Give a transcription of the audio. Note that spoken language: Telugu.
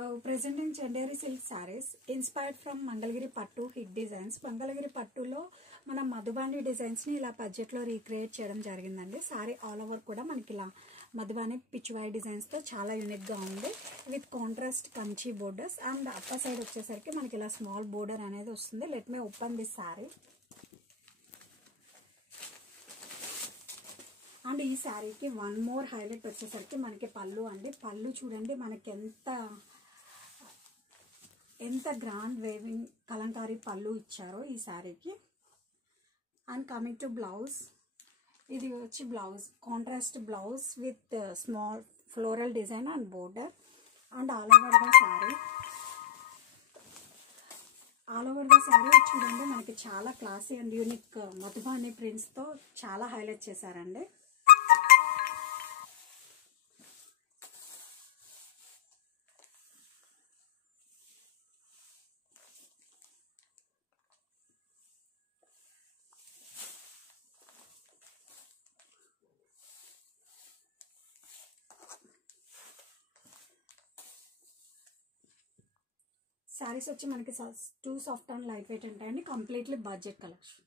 Presenting Chanderi silk sarees inspired from Mangalgiri Pattu hit designs. Mangalgiri Pattulo మనం మధుబాని డిజైన్స్ని ఇలా బడ్జెట్లో రీక్రియేట్ చేయడం జరిగిందండి. సారీ ఆల్ ఓవర్ కూడా మనకి ఇలా మధుబాని పిచ్వాయి డిజైన్స్తో చాలా యూనిక్గా ఉంది. With contrast Kanchi borders and upper side వచ్చేసరికి మనకి ఇలా స్మాల్ బోర్డర్ అనేది వస్తుంది. Let me open this sorry. And ఈ శారీకి వన్ మోర్ హైలైట్ వచ్చేసరికి మనకి పళ్ళు అండి. పళ్ళు చూడండి మనకి ఎంత గ్రాండ్ వేవింగ్ కలంకారీ పళ్ళు ఇచ్చారో ఈ శారీకి. అండ్ కమింగ్ టు బ్లౌజ్, ఇది వచ్చి blouse contrast blouse with small floral design and border. And all over the sari చూడండి మనకి చాలా క్లాసీ అండ్ యూనిక్ మధుబాని ప్రింట్స్తో చాలా హైలైట్ చేశారండి. శారీస్ వచ్చి మనకి too soft and light weight ఉంటాయండి. Completely budget collection.